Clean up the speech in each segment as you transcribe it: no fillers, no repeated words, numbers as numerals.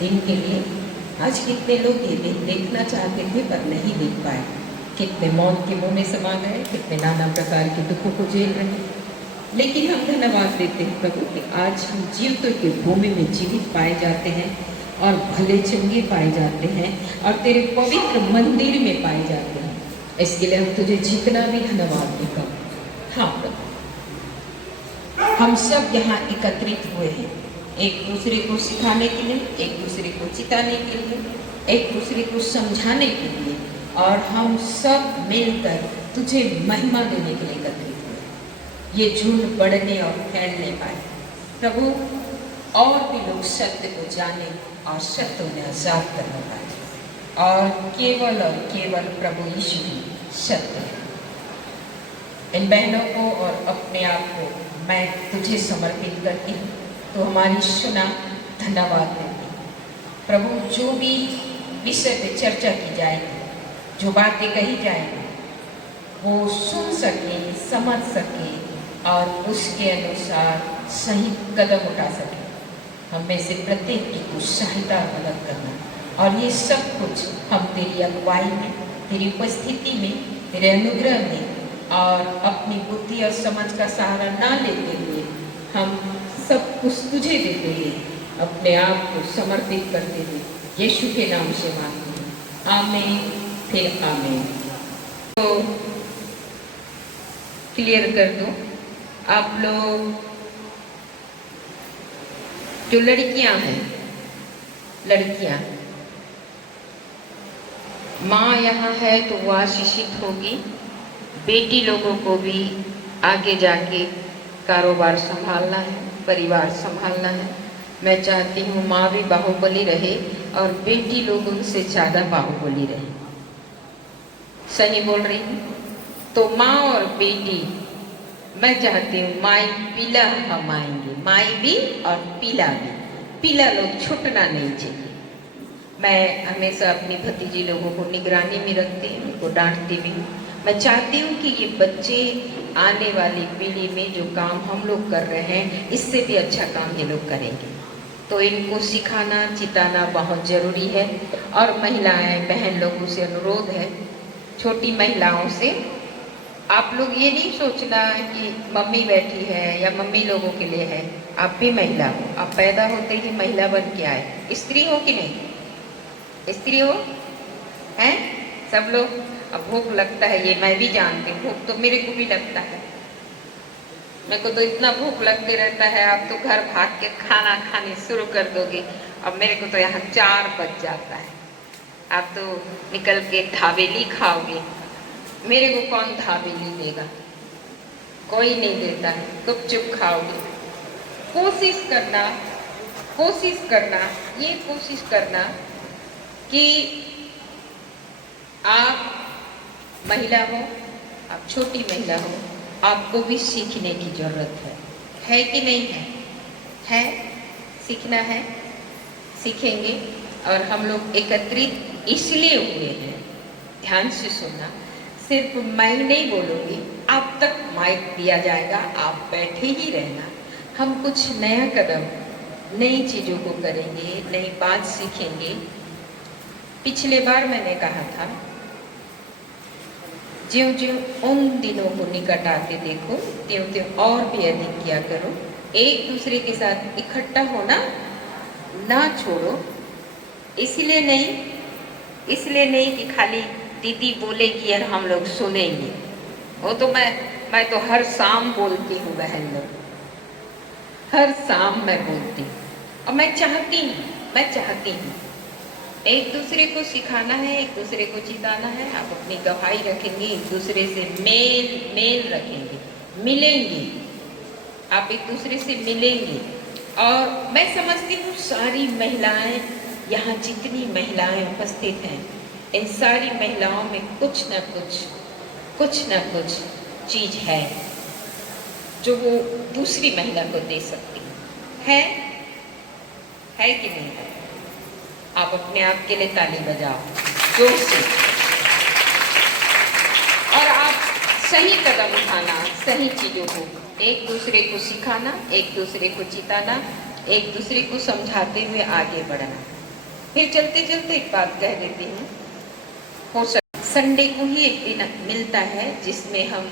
दिन के लिए आज कितने लोग ये दिन देखना चाहते थे पर नहीं देख पाए। कितने मौत के मुंह में समा गए, कितने नाना प्रकार के दुखों को झेल रहे हैं। लेकिन हम धन्यवाद देते हैं प्रभु कि आज हम जीवितों की भूमि में जीवित पाए जाते हैं और भले चंगे पाए जाते हैं और तेरे पवित्र मंदिर में पाए जाते हैं। इसके लिए हम तुझे जितना भी धन्यवाद देगा। हाँ प्रभु, हम सब यहाँ एकत्रित हुए हैं एक दूसरे को सिखाने के लिए, एक दूसरे को चिताने के लिए, एक दूसरे को समझाने के लिए, और हम सब मिलकर तुझे महिमा देने के लिए एकत्रित हुए। ये झुंड बढ़ने और फैलने पाए प्रभु, और भी लोग सत्य को जाने और सत्य में आजाद करने पाए, और केवल प्रभु यीशु ही सत्य है। इन बहनों को और अपने आप को मैं तुझे समर्पित करती हूँ। तो हमारी सुना धन्यवाद देती प्रभु। जो भी विषय पे चर्चा की जाएगी, जो बातें कही जाएंगी, वो सुन सके, समझ सके और उसके अनुसार सही कदम उठा सके। हम में से प्रत्येक की कुछ सहायता मदद करना, और ये सब कुछ हम तेरी अगुवाई में, तेरी उपस्थिति में, तेरे अनुग्रह में और अपनी बुद्धि और समझ का सहारा ना लेते हुए हम सब कुछ तुझे देते हुए, अपने आप को समर्पित करते हुए यीशु के नाम से मांगते हैं। आमीन, फिर आमीन। तो क्लियर कर दो, आप लोग जो लड़कियां हैं, लड़कियां, माँ यहाँ है तो वो आशीषित होगी। बेटी लोगों को भी आगे जाके कारोबार संभालना है, परिवार संभालना है। मैं चाहती हूँ माँ भी बाहुबली रहे और बेटी लोगों से ज़्यादा बाहुबली रहे। सही बोल रही हूँ? तो माँ और बेटी, मैं चाहती हूँ माई पीला हम आएंगे, माई भी और पीला भी। पीला लोग छूटना नहीं चाहिए। मैं हमेशा अपनी भतीजी लोगों को निगरानी में रखती हूँ, उनको डांटती भी हूँ। मैं चाहती हूँ कि ये बच्चे आने वाली पीढ़ी में जो काम हम लोग कर रहे हैं, इससे भी अच्छा काम ये लोग करेंगे। तो इनको सिखाना, चिताना बहुत ज़रूरी है। और महिलाएं, बहन लोगों से अनुरोध है, छोटी महिलाओं से, आप लोग ये नहीं सोचना कि मम्मी बैठी है या मम्मी लोगों के लिए है। आप भी महिला हो, आप पैदा होते ही महिला बन के आए। स्त्री हो कि नहीं? स्त्री हो हैं सब लोग? अब भूख लगता है, ये मैं भी जानती हूँ, भूख तो मेरे को भी लगता है। मेरे को तो इतना भूख लगते रहता है, आप तो घर भाग के खाना खाने शुरू कर दोगे। अब मेरे को तो यहाँ 4 बज जाता है, आप तो निकल के ढाबेली खाओगे। मेरे को कौन ढाबेली देगा? कोई नहीं देता है, गुपचुप खाओगे। कोशिश करना कि आप महिला हो, आप छोटी महिला हो, आपको भी सीखने की ज़रूरत है कि नहीं है? है, सीखना है, सीखेंगे। और हम लोग एकत्रित इसलिए हुए हैं, ध्यान से सुनना, सिर्फ मैं नहीं बोलूँगी, आप तक माइक दिया जाएगा, आप बैठे ही रहना। हम कुछ नया कदम, नई चीज़ों को करेंगे, नई बात सीखेंगे। पिछले बार मैंने कहा था, ज्यों ज्यों उन दिनों को निकट आते देखो, त्यों त्यों और भी अधिक किया करो। एक दूसरे के साथ इकट्ठा होना ना छोड़ो। इसलिए नहीं कि खाली दीदी बोलेगी और हम लोग सुनेंगे। वो तो मैं तो हर शाम बोलती हूँ बहन लोग, हर शाम मैं बोलती हूँ। और मैं चाहती हूँ एक दूसरे को सिखाना है, एक दूसरे को चिताना है। आप अपनी गवाही रखेंगे, एक दूसरे से मेल रखेंगे, मिलेंगे, आप एक दूसरे से मिलेंगे। और मैं समझती हूँ सारी महिलाएं, यहाँ जितनी महिलाएं उपस्थित हैं, इन सारी महिलाओं में कुछ न कुछ चीज़ है जो वो दूसरी महिला को दे सकती है कि नहीं है? आप अपने आप के लिए ताली बजाओ जोर से, और आप सही कदम उठाना, सही चीज़ों को, एक दूसरे को सिखाना, एक दूसरे को चिताना, एक दूसरे को समझाते हुए आगे बढ़ना। फिर चलते चलते एक बात कह देती हूँ, हो सकता संडे को ही एक दिन मिलता है जिसमें हम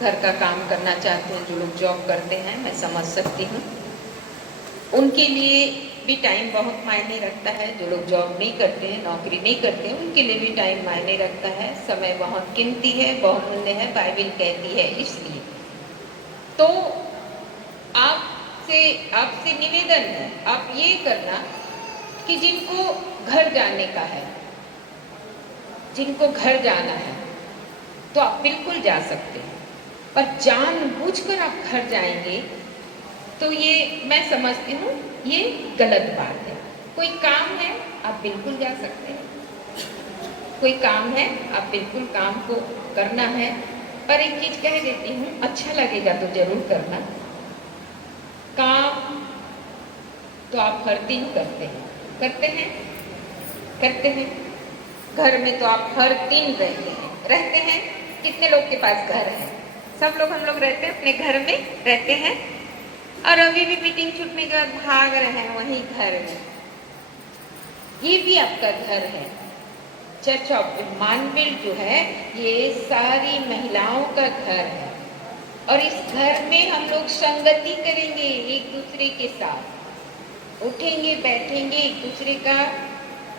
घर का काम करना चाहते हैं। जो लोग जॉब करते हैं, मैं समझ सकती हूँ, उनके लिए भी टाइम बहुत मायने रखता है। जो लोग जॉब नहीं करते हैं, नौकरी नहीं करते हैं, उनके लिए भी टाइम मायने रखता है। समय बहुत कीमती है, बहुमूल्य है, बाइबिल कहती है। इसलिए तो आपसे आपसे निवेदन है, आप ये करना कि जिनको घर जाने का है, जिनको घर जाना है, तो आप बिल्कुल जा सकते हैं। पर जानबूझकर आप घर जाएंगे तो ये मैं समझती हूँ ये गलत बात है। कोई काम है, आप बिल्कुल जा सकते हैं। कोई काम है, आप बिल्कुल काम को करना है। पर एक चीज कह देती हूँ, अच्छा लगेगा तो जरूर करना। काम तो आप हर दिन करते हैं, करते हैं, करते हैं। घर में तो आप हर दिन रहते हैं। कितने लोग के पास घर है? सब लोग, हम लोग रहते हैं, अपने घर में रहते हैं। और अभी भी मीटिंग छूटने के बाद भाग रहे हैं वहीं घर में। ये भी आपका घर है। चर्च ऑफ इम्मानुएल जो है, ये सारी महिलाओं का घर है। और इस घर में हम लोग संगति करेंगे, एक दूसरे के साथ उठेंगे, बैठेंगे, एक दूसरे का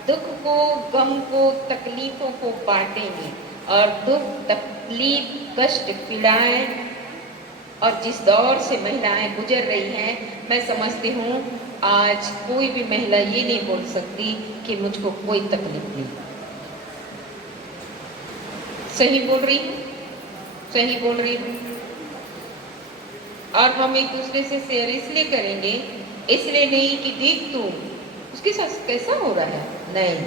दुख को, गम को, तकलीफों को बांटेंगे। और दुख, तकलीफ, कष्ट, पीड़ाएं और जिस दौर से महिलाएं गुजर रही हैं, मैं समझती हूँ आज कोई भी महिला ये नहीं बोल सकती कि मुझको कोई तकलीफ नहीं। सही बोल रही हूँ, सही बोल रही हूँ। और हम एक दूसरे से शेयर इसलिए करेंगे, इसलिए नहीं कि देख तू उसके साथ कैसा हो रहा है, नहीं।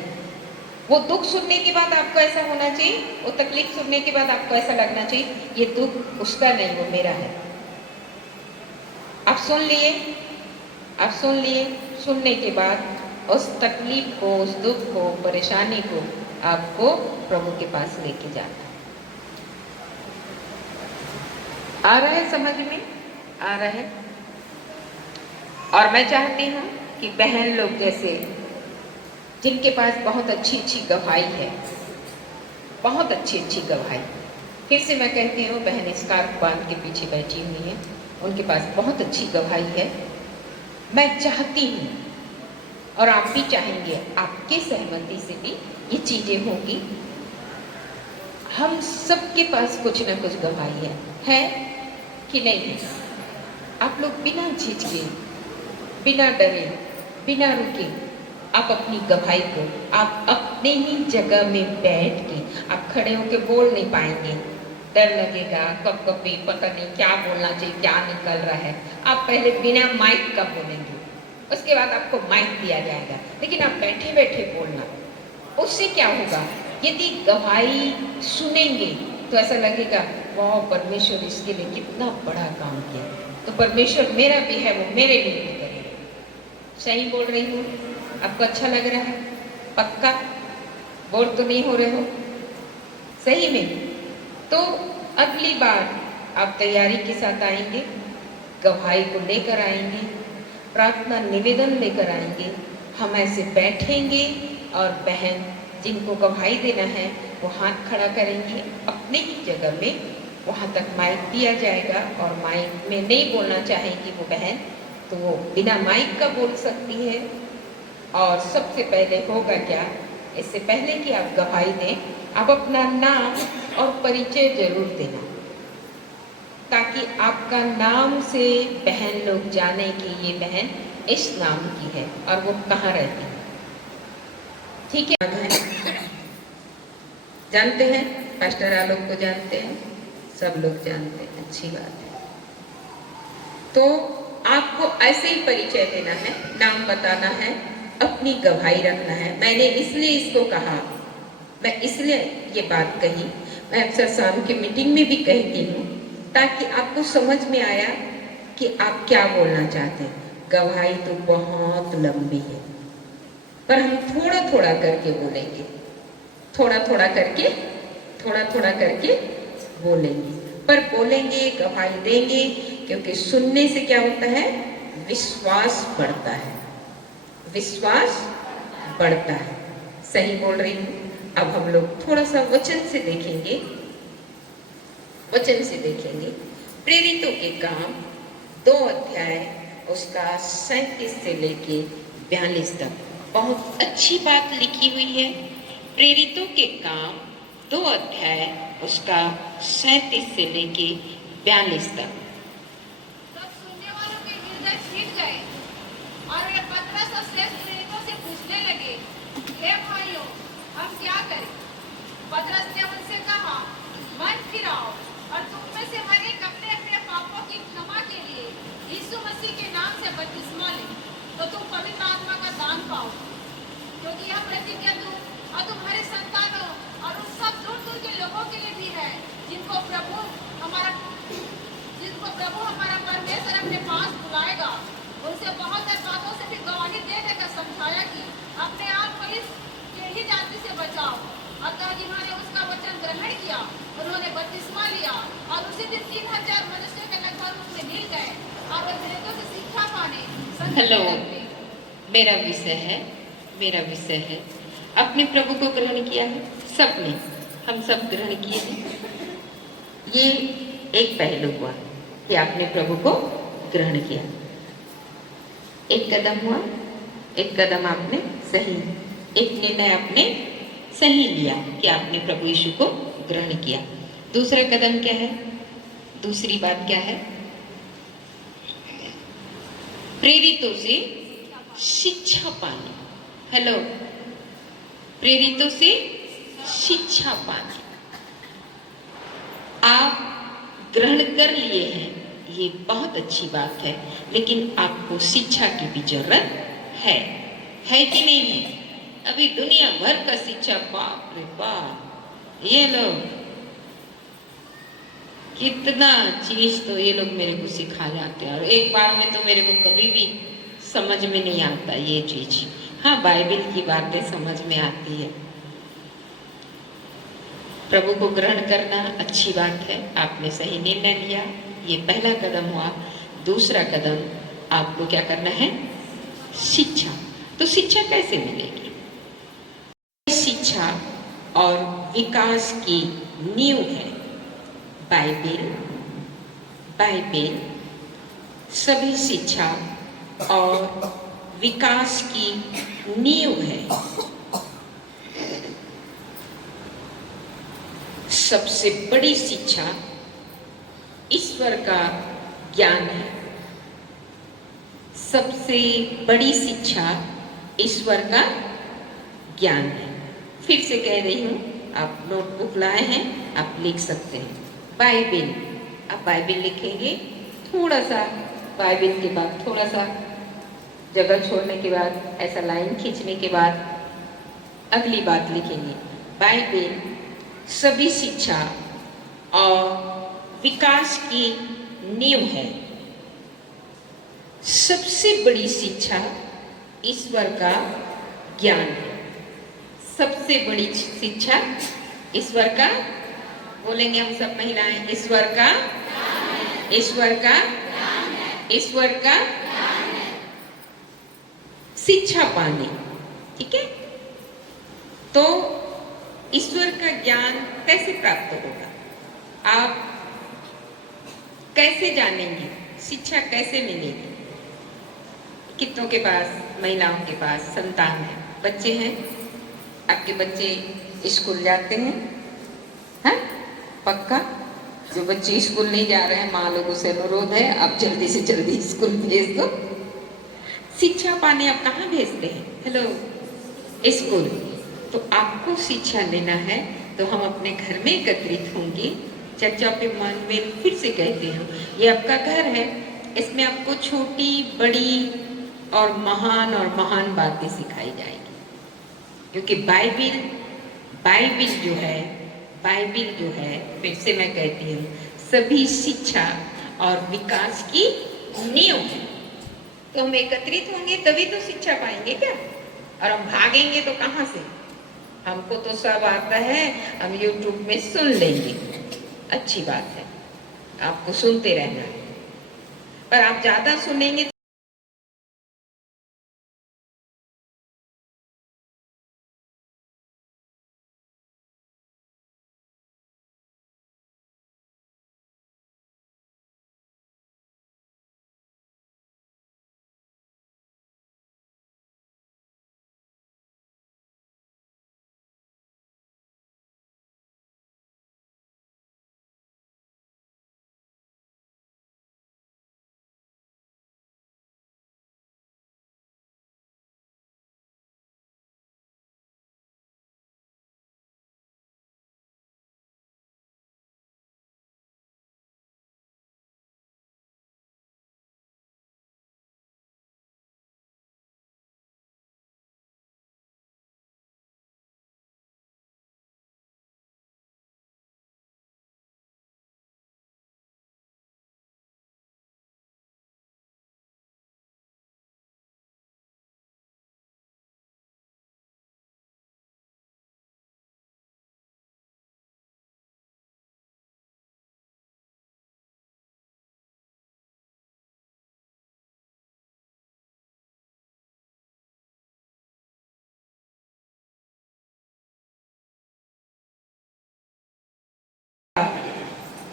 वो दुख सुनने के बाद आपको ऐसा होना चाहिए, वो तकलीफ सुनने के बाद आपको ऐसा लगना चाहिए ये दुख उसका नहीं, वो मेरा है। आप सुन लिए, आप सुन लिए, सुनने के बाद उस तकलीफ को, उस दुख को, परेशानी को आपको प्रभु के पास लेके जाना। आ रहा है समझ में? आ रहा है। और मैं चाहती हूँ कि बहन लोग जैसे जिनके पास बहुत अच्छी अच्छी गवाही है, बहुत अच्छी अच्छी गवाही, फिर से मैं कहती हूँ, बहन स्कार्फ बांध के पीछे बैठी हुई है, उनके पास बहुत अच्छी गवाही है। मैं चाहती हूँ और आप भी चाहेंगे, आपके सहमति से भी ये चीजें होंगी। हम सबके पास कुछ ना कुछ गवाही है कि नहीं है? आप लोग बिना झिझके, बिना डरे, बिना रुके आप अपनी गवाही को, आप अपने ही जगह में बैठ के, आप खड़े होकर बोल नहीं पाएंगे, डर लगेगा, कब कभी पता नहीं क्या बोलना चाहिए, क्या निकल रहा है। आप पहले बिना माइक का बोलेंगे, उसके बाद आपको माइक दिया जाएगा, लेकिन आप बैठे बैठे बोलना। उससे क्या होगा? यदि गवाही सुनेंगे तो ऐसा लगेगा वाह, परमेश्वर इसके लिए कितना बड़ा काम किया, तो परमेश्वर मेरा भी है, वो मेरे लिए भी करेगा। सही बोल रही हूँ? आपको अच्छा लग रहा है? पक्का? बोर तो नहीं हो रहे हो? सही में? तो अगली बार आप तैयारी के साथ आएंगे, गवाही को लेकर आएंगे, प्रार्थना निवेदन लेकर आएंगे। हम ऐसे बैठेंगे और बहन जिनको गवाही देना है वो हाथ खड़ा करेंगे अपने ही जगह में, वहाँ तक माइक दिया जाएगा। और माइक में नहीं बोलना चाहेगी वो बहन, तो वो बिना माइक का बोल सकती है। और सबसे पहले होगा क्या, इससे पहले कि आप गवाही दें, आप अपना नाम और परिचय जरूर देना, ताकि आपका नाम से बहन लोग जाने कि ये बहन इस नाम की है और वो कहाँ रहती है। ठीक है? जानते हैं, पास्टर आलोक को जानते हैं, सब लोग जानते हैं, अच्छी बात है। तो आपको ऐसे ही परिचय देना है, नाम बताना है, अपनी गवाही रखना है। मैंने इसलिए इसको कहा, मैं इसलिए ये बात कही, मैं अक्सर शाम की मीटिंग में भी कहती हूँ, ताकि आपको समझ में आया कि आप क्या बोलना चाहते हैं। गवाही तो बहुत लंबी है, पर हम थोड़ा थोड़ा करके बोलेंगे, थोड़ा थोड़ा करके, थोड़ा थोड़ा करके बोलेंगे। पर बोलेंगे, गवाही देंगे, क्योंकि सुनने से क्या होता है? विश्वास बढ़ता है, विश्वास बढ़ता है। सही बोल रही हूँ? अब हम लोग थोड़ा सा वचन से देखेंगे, वचन से देखेंगे। प्रेरितों के काम 2 अध्याय उसका 37 से लेके 42 तक बहुत अच्छी बात लिखी हुई है। प्रेरितों के काम 2 अध्याय उसका 37 से लेके 42 तक। तब सुनने वालों के हृदय सीख गए और वे पतरस और श्रेष्ठ प्रेरितों से पूछने लगे, हे भाइयों, हम क्या करें? पतरस ने उनसे कहा, मन फिराओ और तुम में से हर एक अपने अपने पापों की क्षमा के लिए यीशु मसीह के नाम से बपतिस्मा ले, तो तुम पवित्र आत्मा का दान पाओ। क्योंकि यह प्रतिज्ञा तुम और तुम्हारे संतानों और उन सब दूर दूर के लोगों के लिए भी है जिनको प्रभु हमारा परमेश्वर अपने पास बुलाएगा। उनसे बहुत सारी बातों से भी गवाही दे देकर समझाया कि अपने आप को इस टेढ़ी जाति से बचाओ। अतः जिन्होंने उसका वचन ग्रहण किया उन्होंने बपतिस्मा लिया और उसी दिन 3000 मनुष्यों के लगभग उसमें मिल गए और वे प्रेरितों से शिक्षा पाने हेलो, मेरा विषय है अपने प्रभु को ग्रहण किया है। सबने, हम सब ग्रहण किए हैं। ये एक पहलू हुआ कि आपने प्रभु को ग्रहण किया। एक कदम हुआ, एक कदम आपने सही, एक निर्णय आपने सही लिया कि आपने प्रभु यीशु को ग्रहण किया। दूसरा कदम क्या है? दूसरी बात क्या है? प्रेरितों से शिक्षा पानी। हेलो, प्रेरितों से शिक्षा पानी। आप ग्रहण कर लिए हैं, ये बहुत अच्छी बात है, लेकिन आपको शिक्षा की भी जरूरत है कि नहीं है? अभी दुनिया भर का शिक्षा, बाप रे बाप, ये लोग कितना चीज तो ये लोग मेरे को सिखा जाते हैं और एक बार में तो मेरे को कभी भी समझ में नहीं आता ये चीज। हाँ, बाइबल की बातें समझ में आती है। प्रभु को ग्रहण करना अच्छी बात है, आपने सही निर्णय लिया, ये पहला कदम हुआ। दूसरा कदम आपको क्या करना है? शिक्षा। तो शिक्षा कैसे मिलेगी? शिक्षा और विकास की नींव है बाइबल सभी शिक्षा और विकास की नींव है। सबसे बड़ी शिक्षा ईश्वर का ज्ञान है। सबसे बड़ी शिक्षा ईश्वर का ज्ञान है। फिर से कह रही हूँ, आप नोटबुक लाए हैं, आप लिख सकते हैं। बाइबल, आप बाइबल लिखेंगे, थोड़ा सा बाइबल के बाद थोड़ा सा जगह छोड़ने के बाद, ऐसा लाइन खींचने के बाद अगली बात लिखेंगे। बाइबल सभी शिक्षा और विकास की नींव है। सबसे बड़ी शिक्षा ईश्वर का ज्ञान है। सबसे बड़ी शिक्षा ईश्वर का, बोलेंगे हम सब महिलाएं, ईश्वर का शिक्षा पानी। ठीक है? तो ईश्वर का ज्ञान कैसे प्राप्त होगा? आप कैसे जानेंगे? शिक्षा कैसे मिलेगी? कितनों के पास, महिलाओं के पास संतान है, बच्चे हैं? आपके बच्चे स्कूल जाते हैं? हाँ, पक्का? जो बच्चे स्कूल नहीं जा रहे हैं, माँ लोगों से अनुरोध है, आप जल्दी से जल्दी स्कूल भेज दो। शिक्षा पाने आप कहाँ भेजते हैं? Hello, school. तो आपको शिक्षा लेना है तो हम अपने घर में एकत्रित होंगे। चर्चा के मन में फिर से कहती हूँ, ये आपका घर है, इसमें आपको छोटी बड़ी और महान बातें सिखाई जाएगी। क्योंकि बाइबल जो है, फिर से मैं कहती हूँ, सभी शिक्षा और विकास की नींव है। तो हम एकत्रित होंगे तभी तो शिक्षा पाएंगे क्या? और हम भागेंगे तो कहाँ से? हमको तो सब आता है, हम YouTube में सुन लेंगे, अच्छी बात है, आपको सुनते रहना है, पर आप ज्यादा सुनेंगे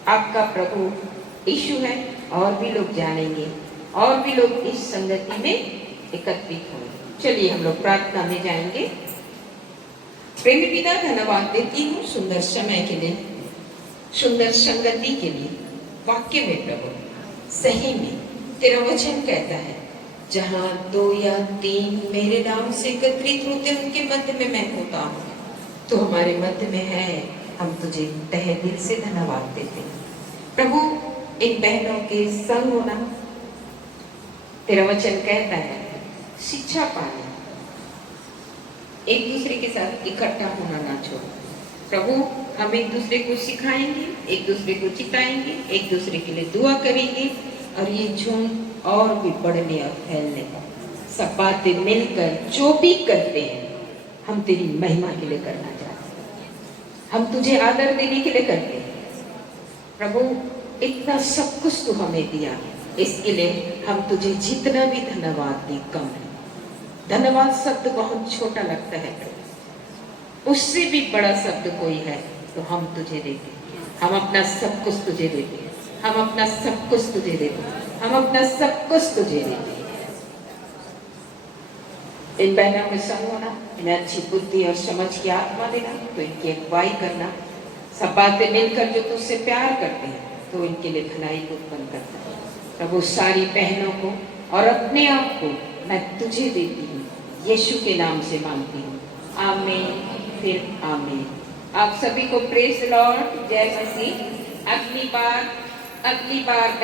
आपका प्रभु यीशु है, और भी लोग जानेंगे, और भी लोग इस संगति में एकत्रित होंगे। चलिए हम लोग प्रार्थना में जाएंगे। प्रेमी पिता, धन्यवाद देती हूँ सुंदर समय के लिए, सुंदर संगति के लिए। वाक्य में प्रभु सही में तेरा वचन कहता है, जहां 2 या 3 मेरे नाम से एकत्रित होते उनके मध्य में मैं होता हूँ। तो हमारे मध्य में है, हम तुझे तहे दिल से धन्यवाद देते हैं प्रभु। इन बहनों के संग होना, तेरा वचन कहता है, शिक्षा पाना, एक दूसरे के साथ इकट्ठा होना ना छोड़ो प्रभु। हम एक दूसरे को सिखाएंगे, एक दूसरे को चिताएंगे, एक दूसरे के लिए दुआ करेंगे, और ये झुंड और भी बढ़ने और फैलने का। सब बातें मिलकर जो भी करते हैं, हम तेरी महिमा के लिए करना चाहते हैं, हम तुझे आदर देने के लिए करते हैं प्रभु। इतना सब कुछ तू हमें दिया, इसके लिए हम तुझे जितना भी धन्यवाद दी कम है। धन्यवाद शब्द बहुत छोटा लगता है प्रभु, उससे भी बड़ा शब्द कोई है तो हम तुझे देते, हम अपना सब कुछ तुझे देते, हम अपना सब कुछ तुझे देते, हम अपना सब कुछ तुझे देते। इन बहनों के संग होना, इन्हें अच्छी बुद्धि और समझ की आत्मा देना, तो इनकी अगुवाई करना। सब बातें मिलकर जो तुझसे प्यार करते हैं तो इनके लिए भलाई को उत्पन्न करता है प्रभु। सारी बहनों को और अपने आप को मैं तुझे देती हूँ, यीशु के नाम से मांगती हूँ, आमीन फिर आमीन। आप सभी को प्रेज द लॉर्ड, जय मसीह। अगली बार